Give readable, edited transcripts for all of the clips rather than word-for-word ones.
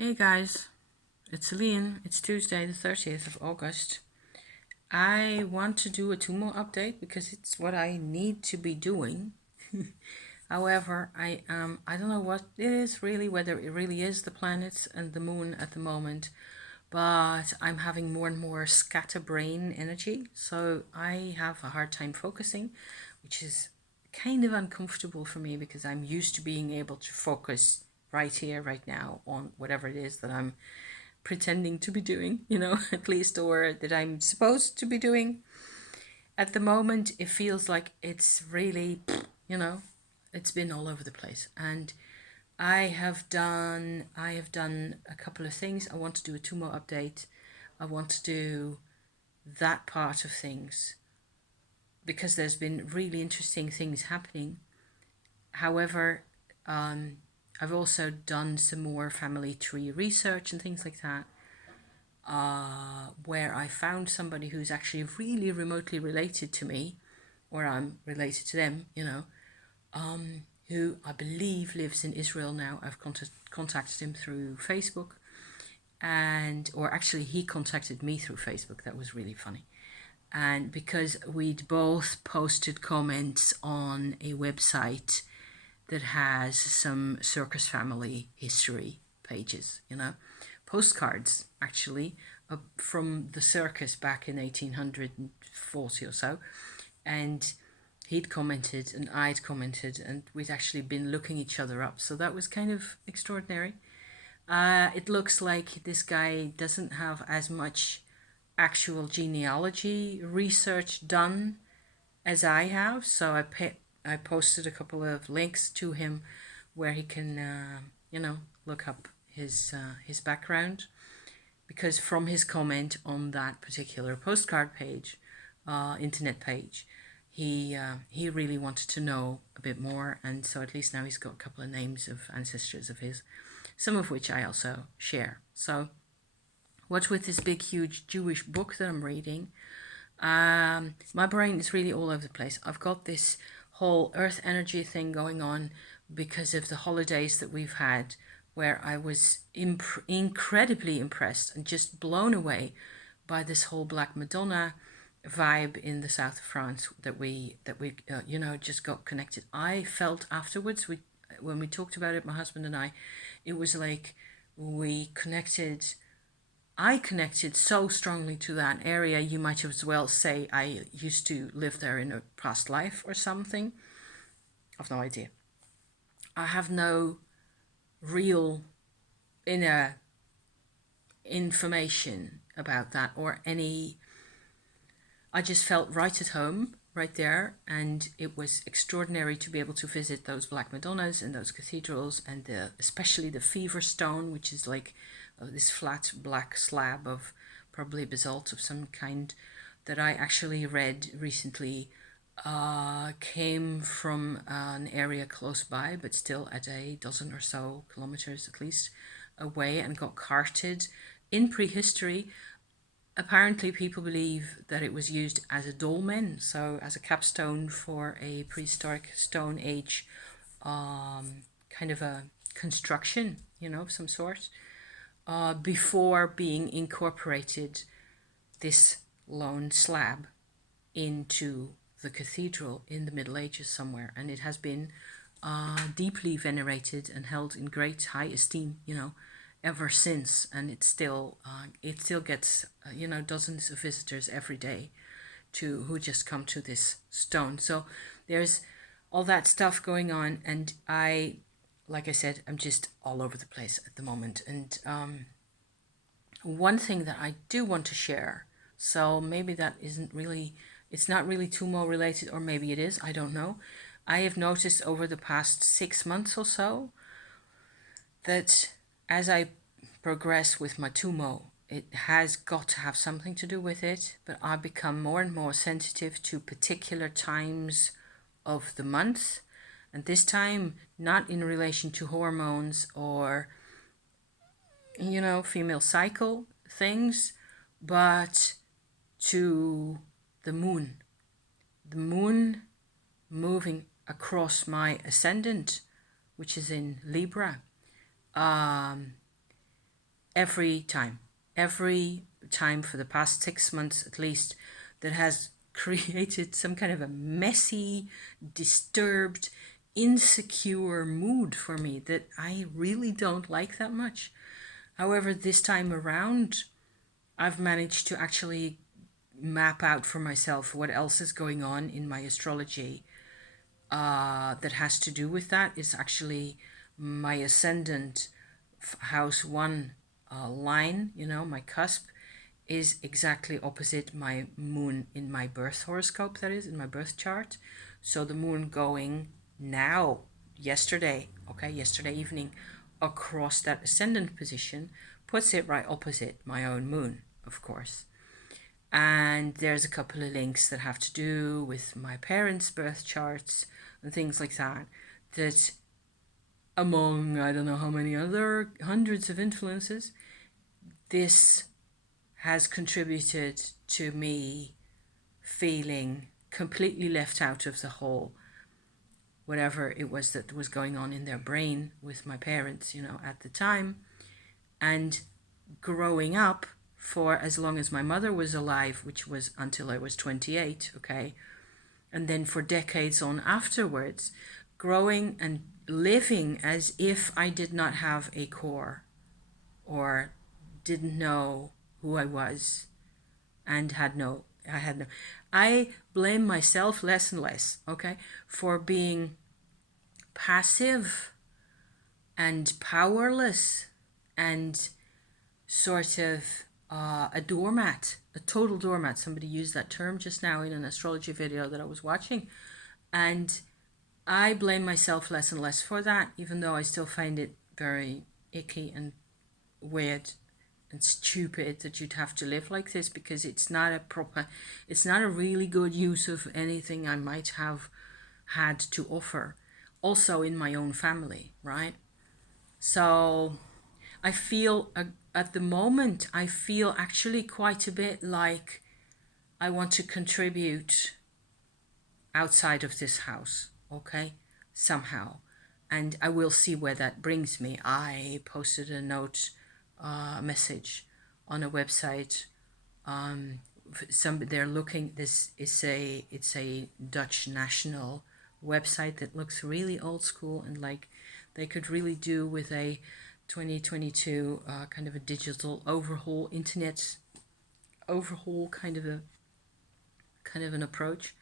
Hey guys, it's Celine. It's Tuesday, the 30th of August. I want to do a Tummo update because it's what I need to be doing. However, I don't know what it is really, whether it really is the planets and the moon at the moment, but I'm having more and more scatterbrain energy, so I have a hard time focusing, which is kind of uncomfortable for me because I'm used to being able to focus right here, right now on whatever it is that I'm pretending to be doing, at least, or that I'm supposed to be doing. At the moment, it feels like it's really, you know, it's been all over the place. And I have done a couple of things. I want to do a Tumo update. I want to do that part of things because there's been really interesting things happening. However, I've also done some more family tree research and things like that, where I found somebody who's actually really remotely related to me, or I'm related to them, who I believe lives in Israel now. I've contacted him through Facebook, or actually, he contacted me through Facebook. That was really funny. And because we'd both posted comments on a website that has some circus family history pages, postcards actually, from the circus back in 1840 or so. And he'd commented and I'd commented, and we'd actually been looking each other up. So that was kind of extraordinary. It looks like this guy doesn't have as much actual genealogy research done as I have. So I posted a couple of links to him where he can, look up his background, because from his comment on that particular postcard page, internet page, he really wanted to know a bit more, and so at least now he's got a couple of names of ancestors of his, some of which I also share. So, what's with this big, huge Jewish book that I'm reading? My brain is really all over the place. I've got this whole earth energy thing going on because of the holidays that we've had, where I was incredibly impressed and just blown away by this whole Black Madonna vibe in the south of France that we just got connected. I felt afterwards, when we talked about it, my husband and I, it was like we connected. I connected so strongly to that area. You might as well say I used to live there in a past life or something. I've no idea. I have no real inner information about that or any. I just felt right at home right there, and it was extraordinary to be able to visit those Black Madonnas and those cathedrals, and especially the Fever Stone, which is like this flat black slab of probably basalt of some kind that I actually read recently, came from an area close by, but still at a dozen or so kilometers at least away, and got carted in prehistory. Apparently, people believe that it was used as a dolmen, so as a capstone for a prehistoric Stone Age kind of a construction, of some sort, before being incorporated, this lone slab, into the cathedral in the Middle Ages somewhere. And it has been deeply venerated and held in great high esteem, ever since. And it still gets dozens of visitors every day who just come to this stone. So there's all that stuff going on, and like I said, I'm just all over the place at the moment. And one thing that I do want to share, so maybe that isn't really, it's not really Tumo related, or maybe it is, I don't know. I have noticed over the past 6 months or so that as I progress with my Tumo, it has got to have something to do with it, but I become more and more sensitive to particular times of the month. And this time, not in relation to hormones or, female cycle things, but to the moon. The moon moving across my ascendant, which is in Libra. Um, every time. Every time for the past 6 months at least, that has created some kind of a messy, disturbed, insecure mood for me that I really don't like that much. However, this time around, I've managed to actually map out for myself what else is going on in my astrology that has to do with that. It's actually my ascendant house one line, my cusp is exactly opposite my moon in my birth horoscope, that is, in my birth chart. So the moon going now, yesterday evening, across that ascendant position puts it right opposite my own moon, of course. And there's a couple of links that have to do with my parents' birth charts and things like that, that among I don't know how many other hundreds of influences, this has contributed to me feeling completely left out of the whole whatever it was that was going on in their brain with my parents, at the time. And growing up, for as long as my mother was alive, which was until I was 28, okay, and then for decades on afterwards, growing and living as if I did not have a core, or didn't know who I was, and I blame myself less and less, okay, for being passive and powerless and sort of a doormat, a total doormat. Somebody used that term just now in an astrology video that I was watching. And I blame myself less and less for that, even though I still find it very icky and weird and stupid that you'd have to live like this, because it's not a really good use of anything I might have had to offer, also in my own family, right? So I feel at the moment, I feel actually quite a bit like I want to contribute outside of this house, okay, somehow. And I will see where that brings me. I posted a note, message on a website. They're looking. It's a Dutch national website that looks really old school, and like they could really do with a 2022 kind of a digital overhaul, internet overhaul kind of an approach.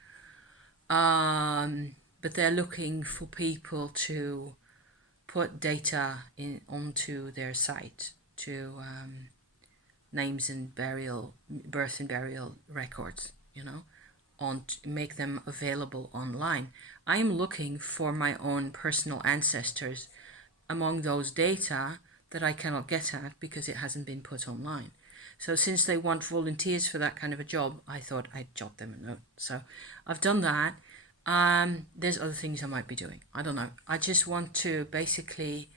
But they're looking for people to put data in onto their site, to names and birth and burial records, on to make them available online. I am looking for my own personal ancestors among those data that I cannot get at because it hasn't been put online. So since they want volunteers for that kind of a job, I thought I'd jot them a note. So I've done that. There's other things I might be doing. I don't know. I just want to basically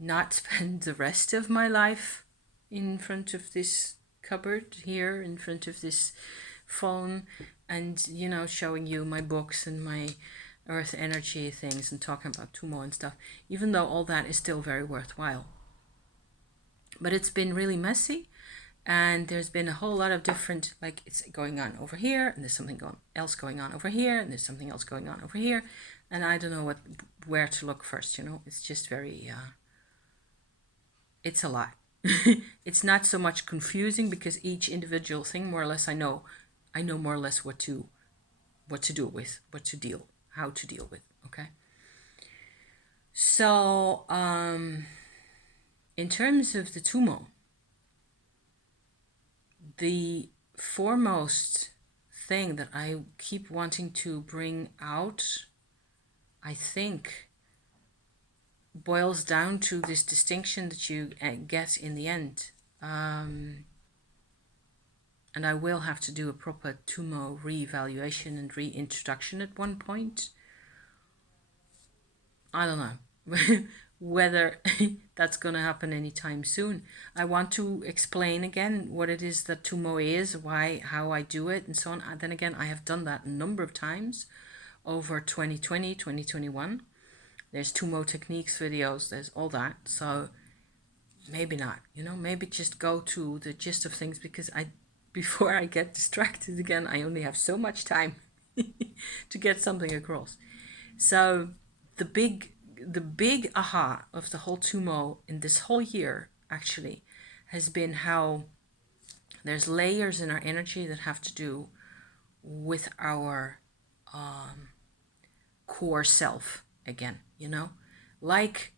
not spend the rest of my life in front of this cupboard here, in front of this phone, and showing you my books and my earth energy things and talking about Tummo and stuff, even though all that is still very worthwhile. But it's been really messy, and there's been a whole lot of different, like, it's going on over here, and there's something else going on over here, and there's something else going on over here, and I don't know where to look first. It's just very it's a lot. It's not so much confusing because each individual thing, more or less, I know more or less what to do with, how to deal with. Okay. So, in terms of the Tummo, the foremost thing that I keep wanting to bring out, I think, boils down to this distinction that you get in the end. And I will have to do a proper Tummo reevaluation and reintroduction at one point. I don't know whether that's going to happen anytime soon. I want to explain again what it is that Tummo is, how I do it, and so on. And then again, I have done that a number of times over 2020, 2021. There's Tummo techniques videos, there's all that. So maybe not, maybe just go to the gist of things, because before I get distracted again, I only have so much time to get something across. So the big the big aha of the whole Tummo in this whole year actually has been how there's layers in our energy that have to do with our core self again, like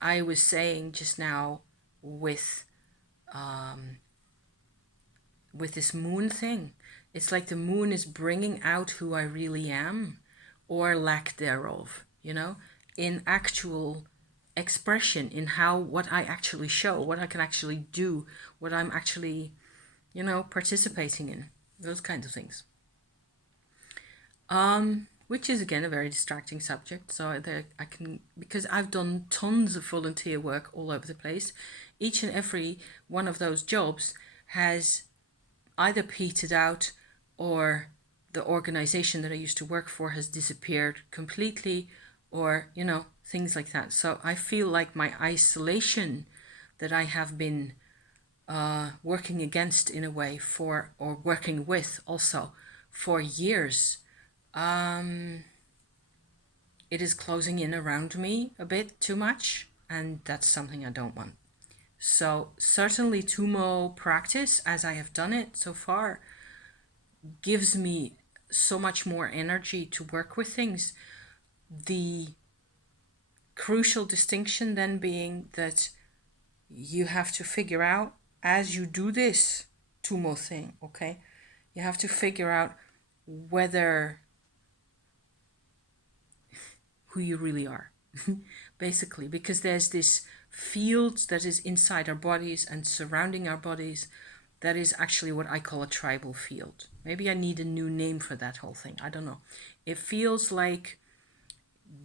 I was saying just now with this moon thing. It's like the moon is bringing out who I really am, or lack thereof, in actual expression, in how what I actually show, what I can actually do, what I'm actually, participating in, those kinds of things. Which is again a very distracting subject. So there I can, because I've done tons of volunteer work all over the place. Each and every one of those jobs has either petered out, or the organization that I used to work for has disappeared completely, or, things like that. So I feel like my isolation that I have been working against in a way or working with also for years, it is closing in around me a bit too much, and that's something I don't want. So certainly Tummo practice, as I have done it so far, gives me so much more energy to work with things. The crucial distinction then being that you have to figure out, as you do this Tummo thing, okay, you have to figure out whether who you really are. Basically, because there's this field that is inside our bodies and surrounding our bodies that is actually what I call a tribal field. Maybe I need a new name for that whole thing. I don't know. It feels like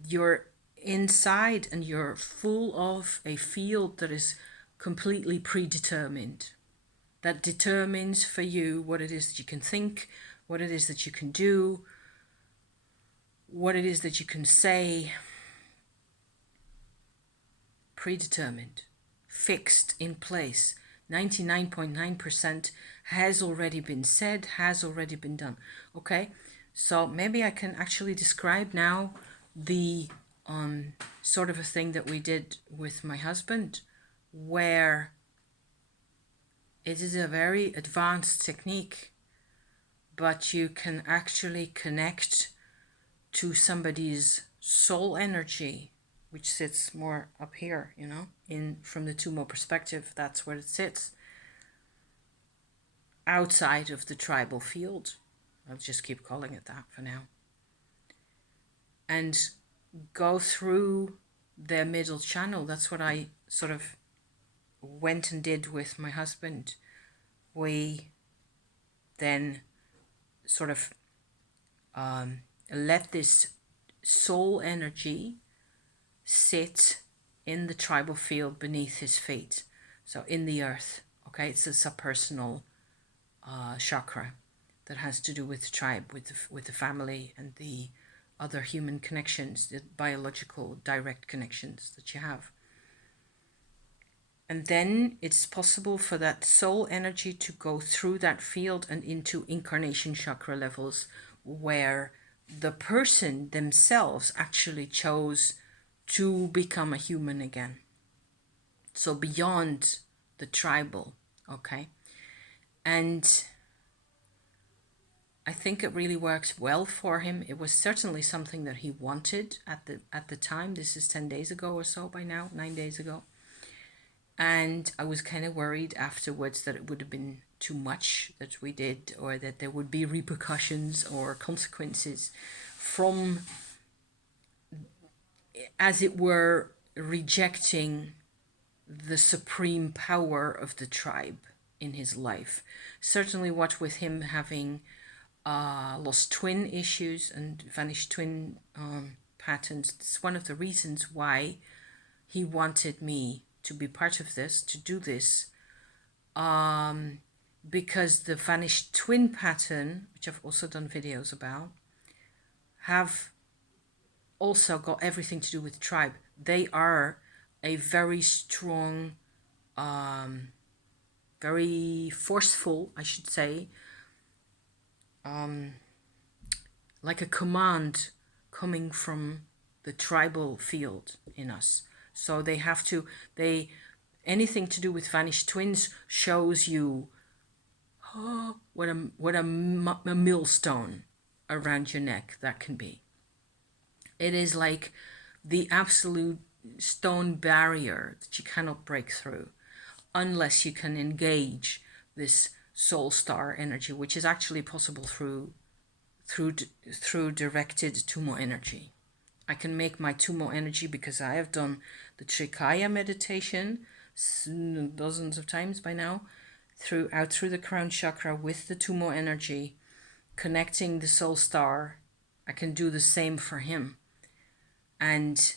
you're inside and you're full of a field that is completely predetermined, that determines for you what it is that you can think, what it is that you can do, what it is that you can say. Predetermined, fixed in place. 99.9% has already been said, has already been done. Okay, so maybe I can actually describe now the sort of a thing that we did with my husband, where it is a very advanced technique, but you can actually connect to somebody's soul energy, which sits more up here, in from the Tummo perspective. That's where it sits, outside of the tribal field. I'll just keep calling it that for now. And go through their middle channel. That's what I sort of went and did with my husband. We then sort of let this soul energy sit in the tribal field beneath his feet, so in the earth. Okay, it's a subpersonal chakra that has to do with the tribe, with the family and the other human connections, the biological direct connections that you have. And then it's possible for that soul energy to go through that field and into incarnation chakra levels, where the person themselves actually chose to become a human again. So beyond the tribal, okay? And I think it really works well for him. It was certainly something that he wanted at the time. This is 10 days ago or so by now, 9 days ago. And I was kind of worried afterwards that it would have been too much that we did, or that there would be repercussions or consequences from, as it were, rejecting the supreme power of the tribe in his life. Certainly what with him having lost twin issues and vanished twin patterns, it's one of the reasons why he wanted me to be part of this, to do this, because the vanished twin pattern, which I've also done videos about, have also got everything to do with tribe. They are a very strong very forceful, I should say, like a command coming from the tribal field in us. So they have to, anything to do with vanished twins shows you what a millstone around your neck that can be. It is like the absolute stone barrier that you cannot break through unless you can engage this soul star energy, which is actually possible through directed Tummo energy. I can make my Tummo energy because I have done the Trikaya meditation dozens of times by now, through the crown chakra with the Tummo energy, connecting the soul star. I can do the same for him. And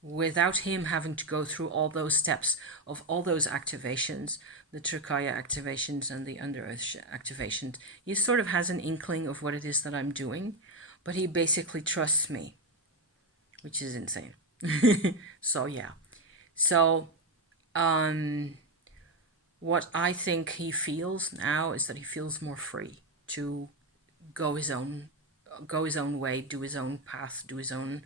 without him having to go through all those steps of all those activations, the Trikaya activations and the Under Earth activations, he sort of has an inkling of what it is that I'm doing, but he basically trusts me, which is insane. So yeah. So what I think he feels now is that he feels more free to go his own way, do his own path, do his own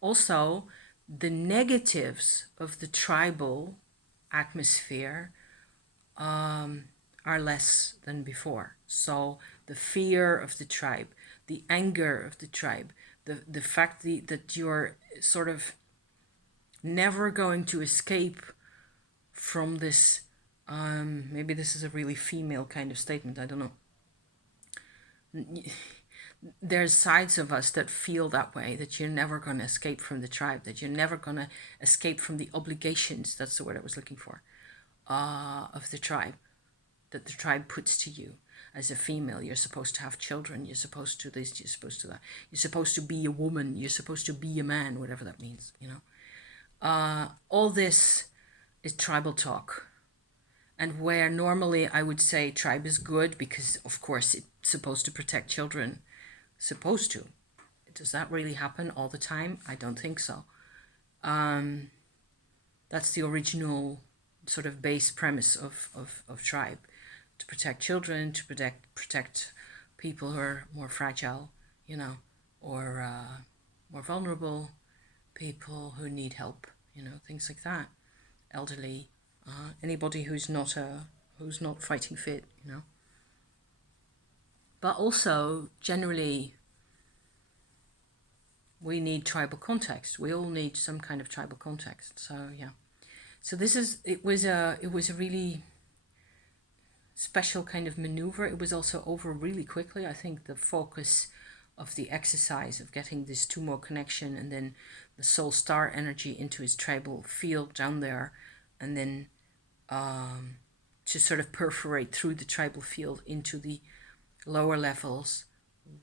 also the negatives of the tribal atmosphere are less than before. So the fear of the tribe, the anger of the tribe, the fact that you're sort of never going to escape from this. Maybe this is a really female kind of statement, I don't know. There's sides of us that feel that way, that you're never going to escape from the tribe, that you're never going to escape from the obligations, that's the word I was looking for, of the tribe, that the tribe puts to you. As a female, you're supposed to have children, you're supposed to this, you're supposed to that, you're supposed to be a woman, you're supposed to be a man, whatever that means, all this is tribal talk. And where normally I would say tribe is good because, of course, it's supposed to protect children. Supposed to. Does that really happen all the time? I don't think so. That's the original sort of base premise of tribe. To protect children, to protect people who are more fragile, or more vulnerable, people who need help, things like that. Elderly, anybody who's not fighting fit, But also, generally, we need tribal context. We all need some kind of tribal context. So yeah. So it was a really special kind of maneuver. It was also over really quickly. I think the focus of the exercise of getting this Tummo connection and then the soul star energy into his tribal field down there, and then to sort of perforate through the tribal field into the lower levels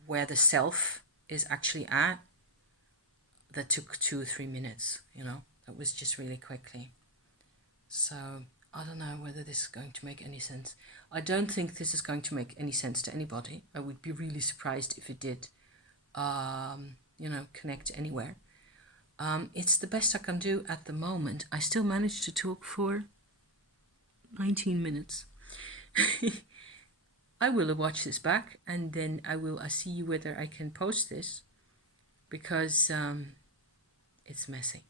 where the self is actually at, that took 2 or 3 minutes, that was just really quickly. So I don't know whether this is going to make any sense. I don't think this is going to make any sense to anybody. I would be really surprised if it did, connect anywhere. It's the best I can do at the moment. I still managed to talk for 19 minutes. I will watch this back and then I see whether I can post this, because it's messy,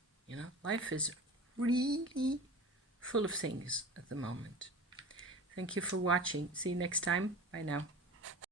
Life is really full of things at the moment. Thank you for watching. See you next time. Bye now.